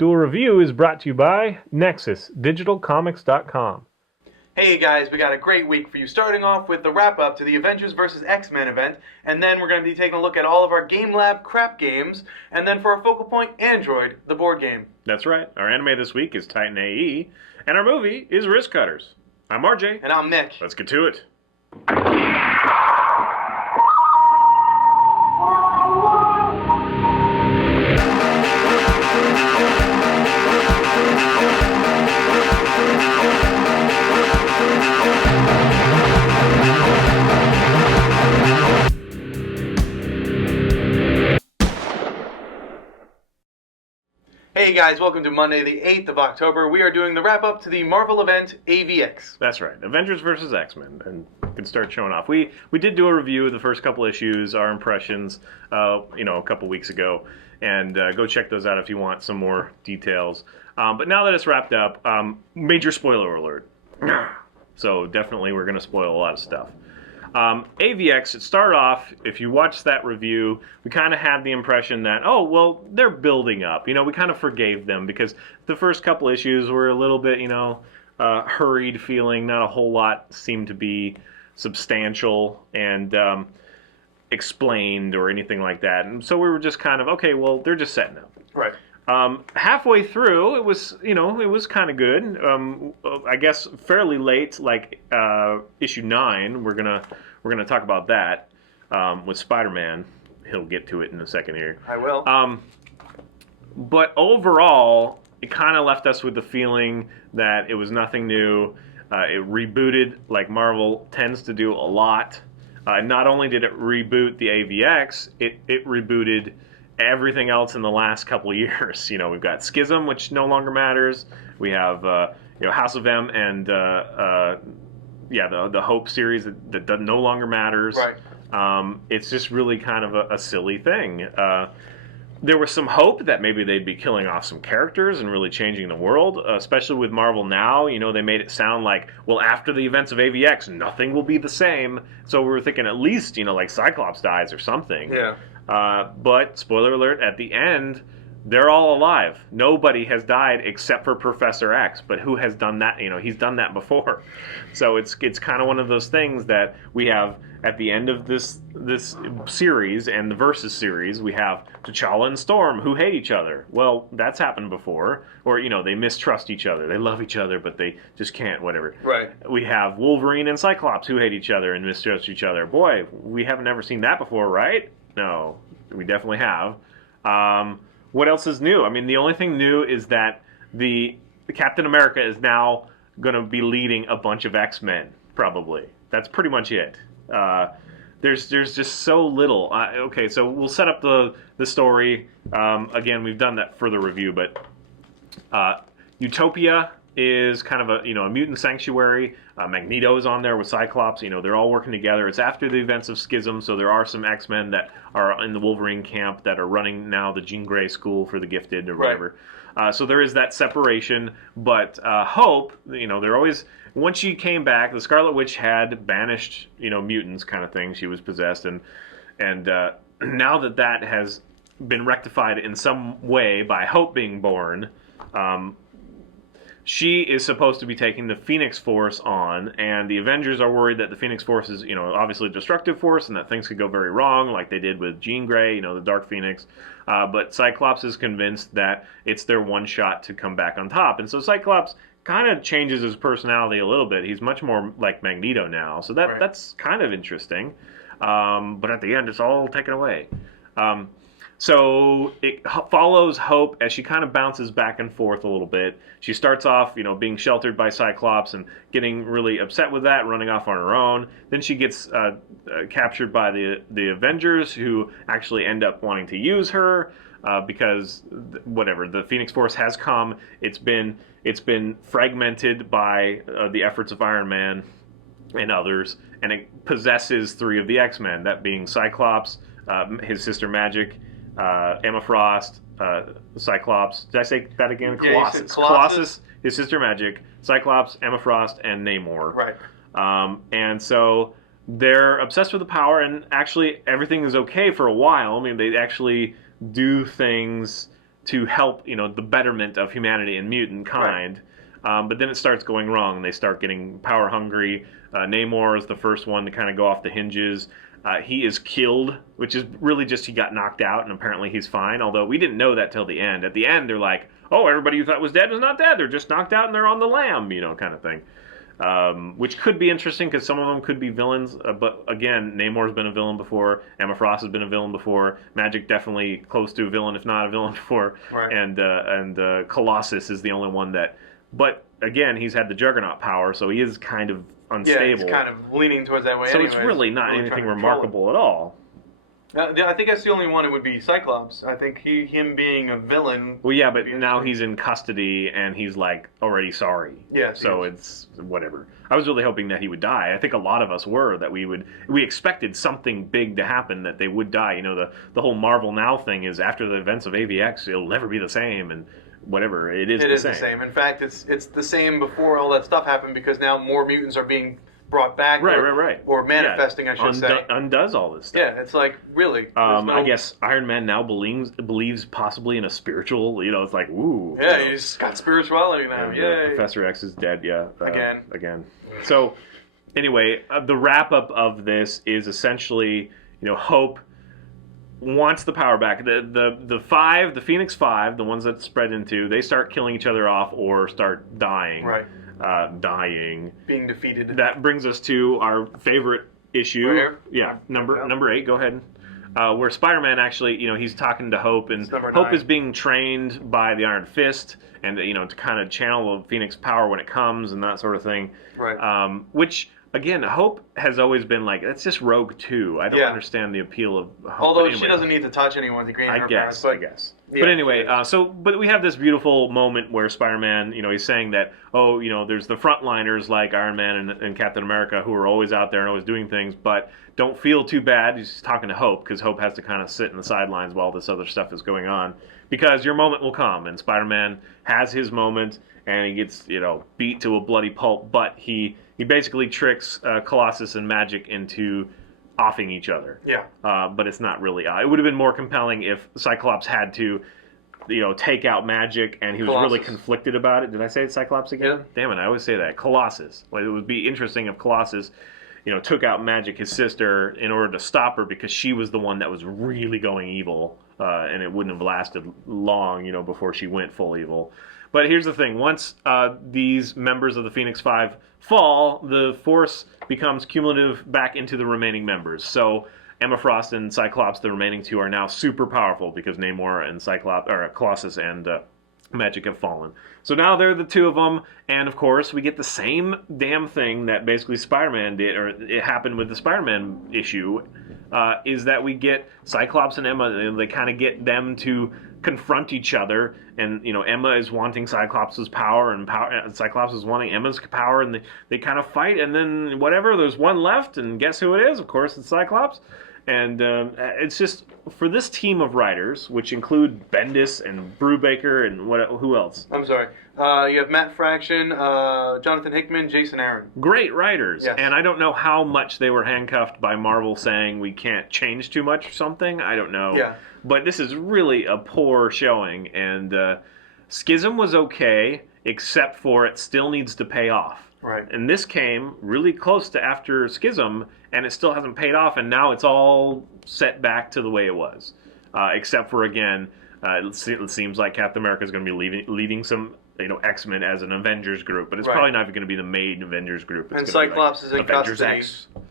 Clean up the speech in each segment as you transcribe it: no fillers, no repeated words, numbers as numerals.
Duel Review is brought to you by NexusDigitalComics.com. Hey guys, we got a great week for you, starting off with the wrap-up to the Avengers vs. X-Men event, and then we're going to be taking a look at all of our Game Lab crap games, and then for our focal point, Android, the board game. That's right. Our anime this week is Titan AE, and our movie is Wrist Cutters. I'm RJ. And I'm Nick. Let's get to it. Hey guys, welcome to Monday the 8th of October. We are doing the wrap-up to the Marvel event AVX. That's right. Avengers vs. X-Men. And we can start showing off. We did do a review of the first couple issues, our impressions, a couple weeks ago. And go check those out if you want some more details. But now that it's wrapped up, major spoiler alert. So definitely we're going to spoil a lot of stuff. AVX, it started off, if you watch that review, we kind of had the impression that, oh, well, they're building up. We kind of forgave them because the first couple issues were a little bit, hurried feeling. Not a whole lot seemed to be substantial and explained or anything like that. And so we were just kind of, okay, well, they're just setting up. Right. Halfway through, it was kind of good. I guess fairly late, like issue 9. We're gonna talk about that with Spider-Man. He'll get to it in a second here. I will. But overall, it kind of left us with the feeling that it was nothing new. It rebooted like Marvel tends to do a lot. Not only did it reboot the AVX, it rebooted everything else in the last couple of years. We've got Schism, which no longer matters. We have House of M and the Hope series that no longer matters. Right. It's just really kind of a silly thing. There was some hope that maybe they'd be killing off some characters and really changing the world, especially with Marvel Now. They made it sound like, well, after the events of AVX, nothing will be the same. So we were thinking at least, like Cyclops dies or something. Yeah. But, spoiler alert, at the end, they're all alive. Nobody has died except for Professor X. But who has done that? He's done that before. So it's kind of one of those things that we have at the end of this series and the Versus series. We have T'Challa and Storm who hate each other. Well, that's happened before. Or, they mistrust each other. They love each other, but they just can't, whatever. Right. We have Wolverine and Cyclops who hate each other and mistrust each other. Boy, we haven't ever seen that before, right? No, we definitely have. What else is new? I mean, the only thing new is that the Captain America is now going to be leading a bunch of X-Men, probably. That's pretty much it. There's just so little. Okay, so we'll set up the story. Again, we've done that for the review, but Utopia is kind of a mutant sanctuary. Magneto is on there with Cyclops. They're all working together. It's after the events of Schism, so there are some X-Men that are in the Wolverine camp that are running now the Jean Grey School for the Gifted or whatever. Right. So there is that separation, but Hope, they're always, once she came back, the Scarlet Witch had banished, mutants kind of thing. She was possessed, and now that has been rectified in some way by Hope being born, she is supposed to be taking the Phoenix Force on, and the Avengers are worried that the Phoenix Force is, obviously a destructive force, and that things could go very wrong, like they did with Jean Grey, the Dark Phoenix. But Cyclops is convinced that it's their one shot to come back on top, and so Cyclops kind of changes his personality a little bit. He's much more like Magneto now, so that's kind of interesting. But at the end, it's all taken away. So it follows Hope as she kind of bounces back and forth a little bit. She starts off, being sheltered by Cyclops and getting really upset with that, running off on her own. Then she gets captured by the Avengers, who actually end up wanting to use her because the Phoenix Force has come. It's been fragmented by the efforts of Iron Man and others, and it possesses 3 of the X-Men, that being Cyclops, his sister Magic, Emma Frost, Cyclops. Did I say that again? Colossus. Colossus, his sister Magic, Cyclops, Emma Frost, and Namor. Right. And so they're obsessed with the power, and actually everything is okay for a while. I mean, they actually do things to help, the betterment of humanity and mutant kind. Right. But then it starts going wrong, and they start getting power hungry. Namor is the first one to kind of go off the hinges. He is killed, which is really just he got knocked out, and apparently he's fine. Although we didn't know that till the end. At the end, they're like, "Oh, everybody you thought was dead was not dead. They're just knocked out and they're on the lam," kind of thing. Which could be interesting because some of them could be villains. But again, Namor's been a villain before. Emma Frost has been a villain before. Magic definitely close to a villain, if not a villain before. Right. And Colossus is the only one that. But again, he's had the Juggernaut power, so he is kind of unstable. Yeah, he's kind of leaning towards that way. So anyways. it's really not anything remarkable at all. I think that's the only one. It would be Cyclops. I think him being a villain. Well, yeah, but now he's in custody and he's like already sorry. Yeah. So it's whatever. I was really hoping that he would die. I think a lot of us were that we expected something big to happen, that they would die. The whole Marvel Now thing is after the events of AVX, it'll never be the same and whatever. It is the same. In fact, it's the same before all that stuff happened because now more mutants are being brought back, right, or manifesting, I should say. Undoes all this stuff. Yeah, it's like really. I guess Iron Man now believes possibly in a spiritual. It's like ooh. Yeah, he's got spirituality now. Yeah. Professor X is dead. Yeah. Again. So, anyway, the wrap up of this is essentially, Hope wants the power back. The Phoenix Five, the ones that spread into, they start killing each other off or start dying. Right. Being defeated. That brings us to our favorite issue. Right here? Yeah, number 8. Go ahead. Where Spider-Man actually, he's talking to Hope, and Hope 9. is being trained by the Iron Fist, and to kind of channel the Phoenix power when it comes and that sort of thing. Right. Which again, Hope has always been like, it's just Rogue 2. I don't understand the appeal of Hope. Although anyway, she doesn't need to touch anyone to gain her powers. I guess. Yeah, but anyway, but we have this beautiful moment where Spider-Man, he's saying that, there's the frontliners like Iron Man and Captain America who are always out there and always doing things, but don't feel too bad. He's talking to Hope because Hope has to kind of sit in the sidelines while this other stuff is going on. Because your moment will come, and Spider-Man has his moment, and he gets, beat to a bloody pulp, but he basically tricks Colossus and Magic into offing each other. Yeah. But it's not really. It would have been more compelling if Cyclops had to, take out Magic, and he was really conflicted about it. Did I say Cyclops again? Yeah. Damn it, I always say that. Colossus. Well, it would be interesting if Colossus, took out Magic, his sister, in order to stop her because she was the one that was really going evil, and it wouldn't have lasted long, before she went full evil. But here's the thing. Once these members of the Phoenix Five fall, the Force becomes cumulative back into the remaining members. So Emma Frost and Cyclops, the remaining two, are now super powerful because Namor and Colossus and Magic have fallen. So now they're the two of them, and of course we get the same damn thing that basically Spider-Man did, or it happened with the Spider-Man issue, is that we get Cyclops and Emma, and they kind of get them to confront each other, and Emma is wanting Cyclops' power, and Cyclops is wanting Emma's power, and they kind of fight, and then whatever, there's one left, and guess who it is? Of course, it's Cyclops. And it's just, for this team of writers, which include Bendis and Brubaker and who else? I'm sorry. You have Matt Fraction, Jonathan Hickman, Jason Aaron. Great writers. Yes. And I don't know how much they were handcuffed by Marvel saying we can't change too much or something. I don't know. Yeah. But this is really a poor showing. And Schism was okay, except for it still needs to pay off. Right. And this came really close to after Schism, and it still hasn't paid off, and now it's all set back to the way it was. Except for, again, it seems like Captain America is going to be leading some Xmen as an Avengers group, but it's probably not even going to be the main Avengers group. It's and Cyclops is in Avengers custody.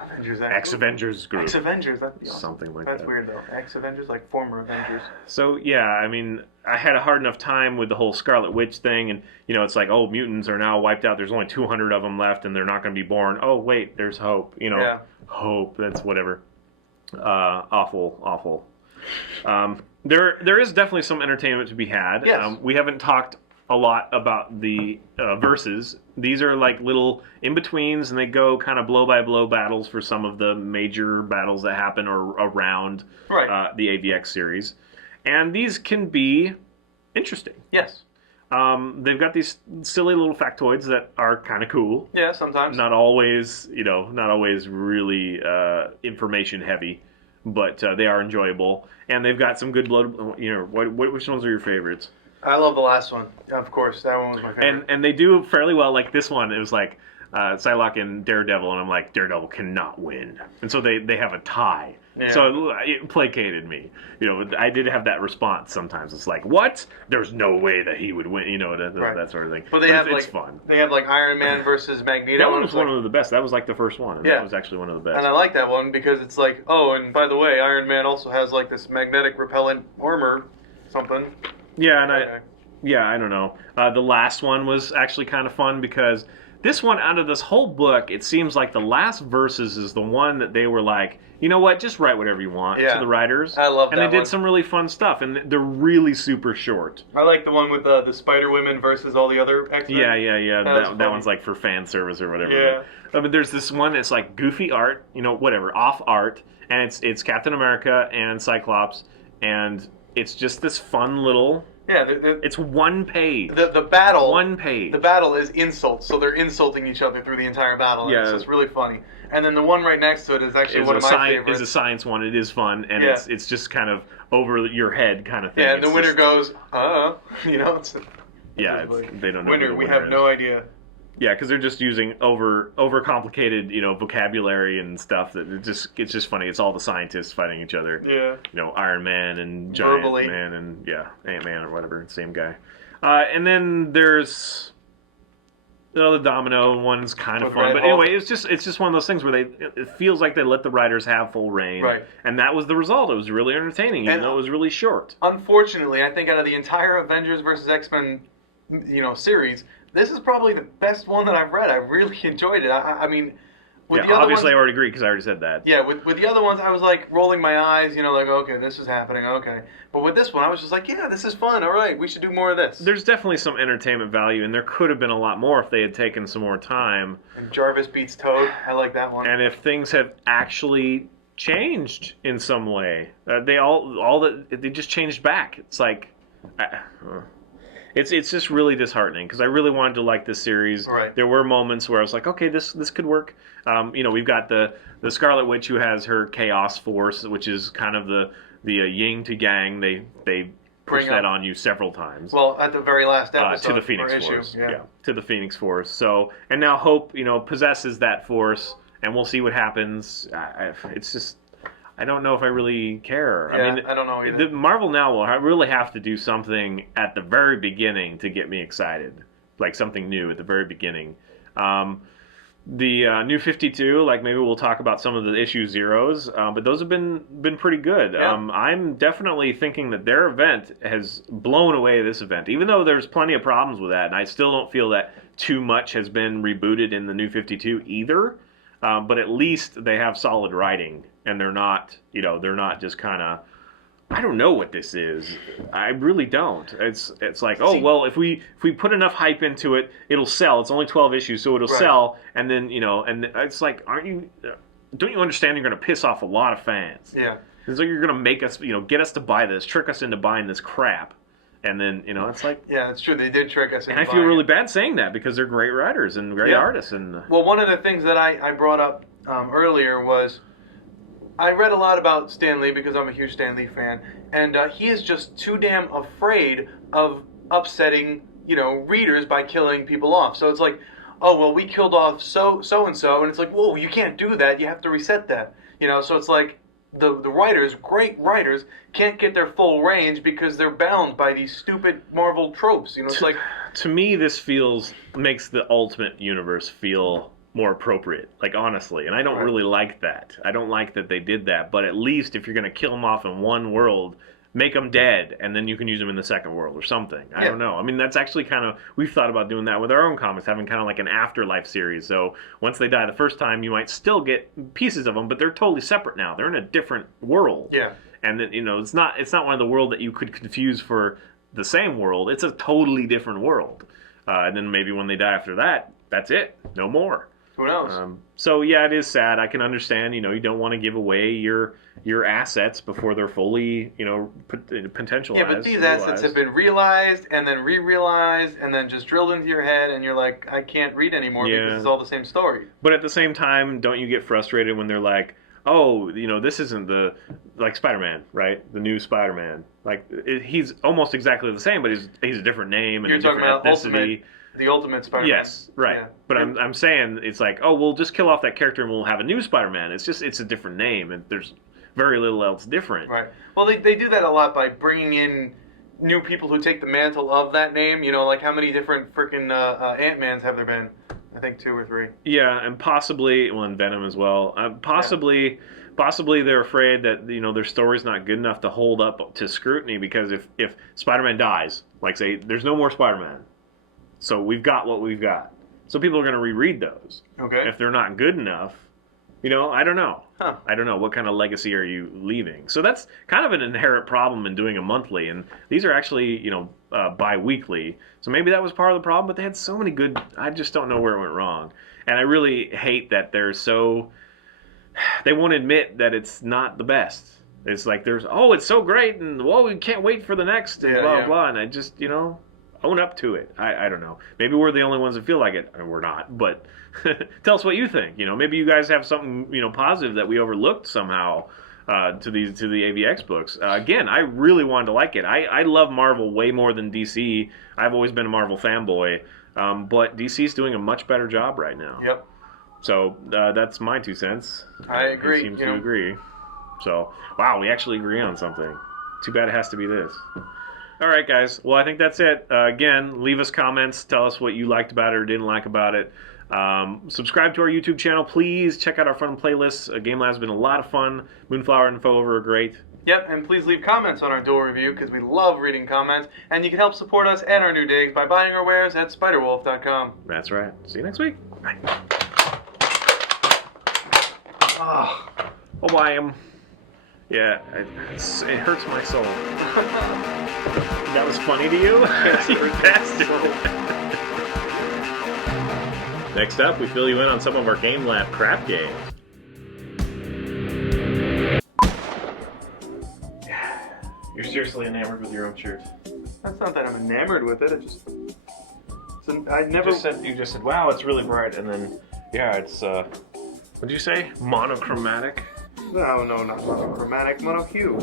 Avengers X. X-Avengers group. X-Avengers, that'd be awesome. Something like That's that. weird, though. X-Avengers, like former Avengers. So, yeah, I mean, I had a hard enough time with the whole Scarlet Witch thing, and, it's like, oh, mutants are now wiped out. There's only 200 of them left, and they're not going to be born. Oh, wait, there's Hope. Hope, that's whatever. Awful. There is definitely some entertainment to be had. Yes. We haven't talked a lot about the verses. These are like little in-betweens, and they go kind of blow-by-blow battles for some of the major battles that happen around the AVX series. And these can be interesting. Yes. They've got these silly little factoids that are kind of cool. Yeah, sometimes. Not always really information-heavy. but they are enjoyable, and they've got some good blood. You know, which ones are your favorites? I love the last one. Of course, that one was my favorite. And they do fairly well. Like this one, it was like Psylocke and Daredevil, and I'm like, Daredevil cannot win, and so they have a tie. Yeah. So it placated me. You know, I did have that response sometimes. It's like, what? There's no way that he would win. You know, that sort of thing. But it's fun. They have like Iron Man versus Magneto. That one was one of the best. That was like the first one. And that was actually one of the best. And I like that one because it's like, oh, and by the way, Iron Man also has like this magnetic repellent armor, something. Yeah, and I don't know. The last one was actually kind of fun because this one, out of this whole book, it seems like the last verses is the one that they were like, you know what, just write whatever you want to the writers. I love that. And they did some really fun stuff, and they're really super short. I like the one with the Spider Women versus all the other X-Men. Yeah. That one's like for fan service or whatever. Yeah. But there's this one that's like goofy art, you know, whatever, off art, and it's Captain America and Cyclops, and it's just this fun little... Yeah, it's one page. The battle. One page. The battle is insults, so they're insulting each other through the entire battle. Yeah, and it's just really funny. And then the one right next to it is actually one of my favorites. It's a science one. It is fun, and it's just kind of over your head kind of thing. Yeah, and the winner goes, you know. They don't know. Winner, we have no idea. Yeah, because they're just using overcomplicated, you know, vocabulary and stuff. That it's just funny. It's all the scientists fighting each other. Yeah. You know, Iron Man and Giant Man and Ant-Man or whatever, same guy. And then there's the Domino one's kind of fun, but anyway, it's just one of those things where it feels like they let the writers have full reign. Right. And that was the result. It was really entertaining, even though it was really short. Unfortunately, I think out of the entire Avengers versus X-Men, you know, series, this is probably the best one that I've read. I really enjoyed it. I mean, with the other obviously ones, I already agree because I already said that. Yeah, with the other ones, I was like rolling my eyes, you know, like, okay, this is happening, okay. But with this one, I was just like, yeah, this is fun. All right, we should do more of this. There's definitely some entertainment value, and there could have been a lot more if they had taken some more time. And Jarvis beats Toad. I like that one. And if things have actually changed in some way, they just changed back. It's like. It's just really disheartening because I really wanted to like this series. Right. There were moments where I was like, okay, this could work. You know, we've got the Scarlet Witch who has her Chaos Force, which is kind of the yin to yang. They push that on you several times. Well, at the very last episode, to the Phoenix Force. Yeah, to the Phoenix Force. So, and now Hope, you know, possesses that force, and we'll see what happens. It's just. I don't know if I really care. Yeah, I mean, I don't know either. Marvel now will really have to do something at the very beginning to get me excited, like something new at the very beginning. The New 52, like maybe we'll talk about some of the issue zeros, but those have been pretty good. Yeah. I'm definitely thinking that their event has blown away this event, even though there's plenty of problems with that, and I still don't feel that too much has been rebooted in the New 52 either. But at least they have solid writing, and they're not just kind of, I don't know what this is. I really don't. It's like, oh well, if we put enough hype into it, it'll sell. It's only 12 issues, so it'll sell. And then and it's like, don't you understand? You're going to piss off a lot of fans. Yeah. It's like you're going to make us, get us to buy this, trick us into buying this crap. And then, it's like... Yeah, that's true. They did trick us into And I feel really bad saying that because they're great writers and great artists. And well, one of the things that I brought up earlier was I read a lot about Stan Lee because I'm a huge Stan Lee fan. And he is just too damn afraid of upsetting, readers by killing people off. So it's like, oh, well, we killed off so-and-so. And it's like, whoa, you can't do that. You have to reset that. So it's like... The writers, great writers, can't get their full range because they're bound by these stupid Marvel tropes. It's like... To me, this makes the Ultimate Universe feel more appropriate, like, honestly. And I don't really like that. I don't like that they did that. But at least if you're going to kill them off in one world, make them dead, and then you can use them in the second world or something. I don't know. I mean, that's actually kind of... We've thought about doing that with our own comics, having kind of like an afterlife series. So once they die the first time, you might still get pieces of them, but they're totally separate now. They're in a different world. Yeah. And then, it's not one of the world that you could confuse for the same world. It's a totally different world. And then maybe when they die after that, that's it. No more. Who knows? So yeah, it is sad. I can understand. You don't want to give away your assets before they're fully, potentialized. Yeah, but these assets have been realized and then re-realized and then just drilled into your head, and you're like, I can't read anymore because it's all the same story. But at the same time, don't you get frustrated when they're like, oh, this isn't like Spider-Man, right? The new Spider-Man. Like he's almost exactly the same, but he's a different name and You're a different talking about ethnicity. the Ultimate Spider-Man. Yes, right. Yeah. But I'm saying it's like, oh, we'll just kill off that character and we'll have a new Spider-Man. It's a different name and there's very little else different. Right. Well, they do that a lot by bringing in new people who take the mantle of that name. Like how many different freaking Ant-Mans have there been? I think 2 or 3. Yeah, and possibly, and Venom as well. Possibly they're afraid that their story's not good enough to hold up to scrutiny because if Spider-Man dies, like say, there's no more Spider-Man, so we've got what we've got. So people are going to reread those. Okay. If they're not good enough, I don't know. Huh. I don't know. What kind of legacy are you leaving? So that's kind of an inherent problem in doing a monthly, and these are actually bi-weekly. So maybe that was part of the problem, but they had so many good. I just don't know where it went wrong, and I really hate that they won't admit that it's not the best. It's like it's so great, and we can't wait for the next, and blah blah. And I just own up to it. I don't know. Maybe we're the only ones that feel like it. I mean, we're not, but tell us what you think. Maybe you guys have something positive that we overlooked somehow to the AVX books. Again, I really wanted to like it. I love Marvel way more than DC. I've always been a Marvel fanboy, but DC's doing a much better job right now. Yep. So that's my 2 cents. I agree. You seem to agree. So wow, we actually agree on something. Too bad it has to be this. All right, guys. Well, I think that's it. Again, leave us comments. Tell us what you liked about it or didn't like about it. Subscribe to our YouTube channel. Please check out our fun playlists. Game Lab's been a lot of fun. Moonflower and Foever are great. Yep, and please leave comments on our Duel review because we love reading comments. And you can help support us and our new digs by buying our wares at spiderwolf.com. That's right. See you next week. Bye. Oh, I am. Yeah, it hurts my soul. That was funny to you? You bastard. Next up, we fill you in on some of our Game Lab crap games. You're seriously enamored with your own shirt. That's not that I'm enamored with it. You just said, wow, it's really bright, and then, yeah, it's, what'd you say? Monochromatic? No, not monochromatic. Monohue.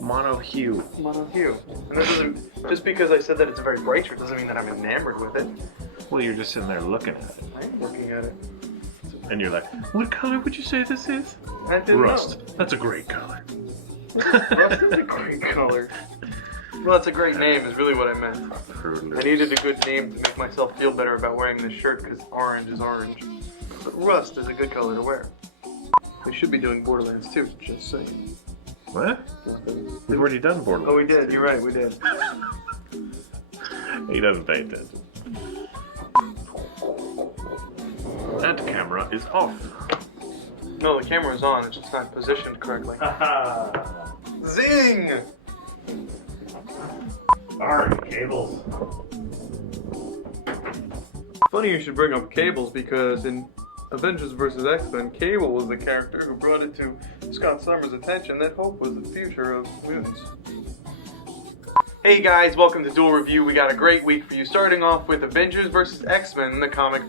Monohue. Monohue. And that doesn't, just because I said that it's a very bright shirt doesn't mean that I'm enamored with it. Well, you're just sitting there looking at it. I'm looking at it. And you're like, what color would you say this is? I didn't Rust. know. That's a great color. Rust is a great color. Well, it's a great name is really what I meant. I needed a good name to make myself feel better about wearing this shirt because orange is orange. But rust is a good color to wear. We should be doing Borderlands 2, just saying. What? We've already done Borderlands. Oh, we did. You're right, we did. He doesn't pay attention. That camera is off. No, the camera's on. It's just not positioned correctly. Zing! Alright, cables. Funny you should bring up cables because in Avengers vs. X-Men, Cable was the character who brought it to Scott Summers' attention that Hope was the future of mutants. Hey guys, welcome to Duel Review. We got a great week for you. Starting off with Avengers vs. X-Men, the comic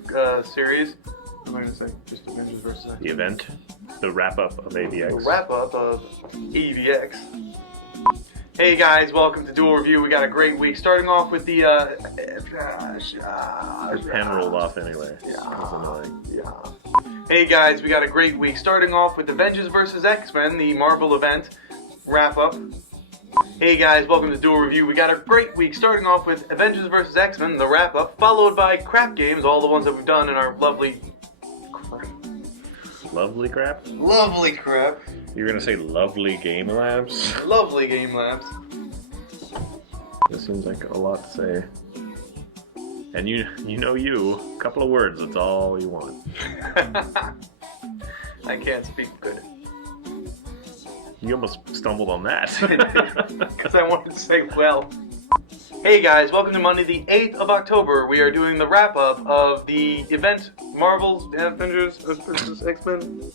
series. I'm going to say just Avengers vs. X-Men. The event. The wrap-up of AVX. The wrap-up of AVX. Hey guys, welcome to Duel Review. We got a great week. Starting off with the Your pen rolled off anyway. That's annoying. Hey guys, we got a great week. Starting off with Avengers vs. X-Men, the Marvel event wrap-up. Hey guys, welcome to Duel Review. We got a great week. Starting off with Avengers vs. X-Men, the wrap-up, followed by crap games, all the ones that we've done in our lovely crap. Lovely crap? Lovely crap. You're gonna say lovely game labs? Lovely game labs. This seems like a lot to say. And you know a couple of words, that's all you want. I can't speak good. You almost stumbled on that. Because I wanted to say well. Hey guys, welcome to Monday the 8th of October. We are doing the wrap-up of the event Marvel's Avengers vs. X-Men